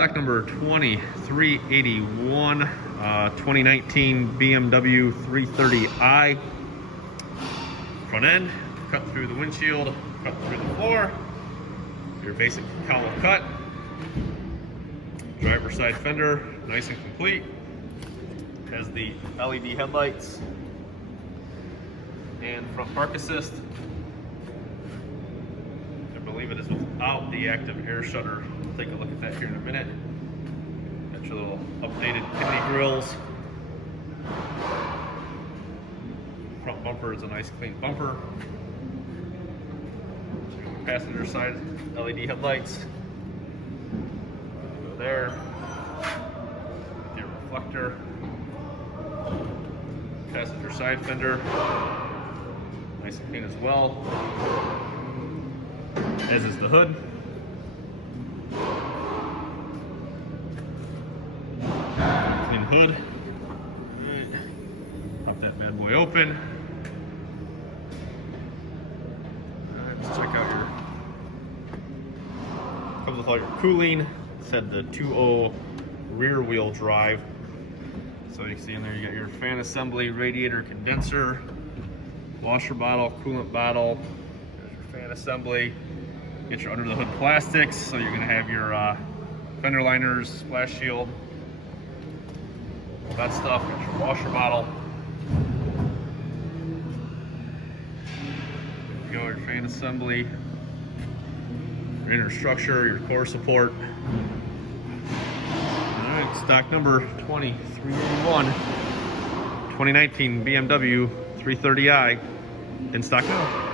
Stock number 2381, 2019 BMW 330i. Front end, cut through the windshield, cut through the floor. Your basic cowl cut. Driver's side fender, nice and complete. Has the LED headlights and front park assist. I believe it is without the active air shutter. We'll take a look at that here in a minute. Got your little updated kidney grills. Front bumper is a nice clean bumper. Passenger side LED headlights. Go there. With your reflector. Passenger side fender. Nice and clean as well. As is the hood. Clean hood. Right. Pop that bad boy open. Alright, let's check out your. Comes with all your cooling. It's had the 2.0 rear wheel drive. So you can see in there you got your fan assembly, radiator condenser, washer bottle, coolant bottle. There's your fan assembly. Get your under the hood plastics, so you're gonna have your fender liners, splash shield, all that stuff. Got your washer bottle. There you go, your fan assembly, your inner structure, your core support. All right, stock number 2381, 2019 BMW 330i in stock now.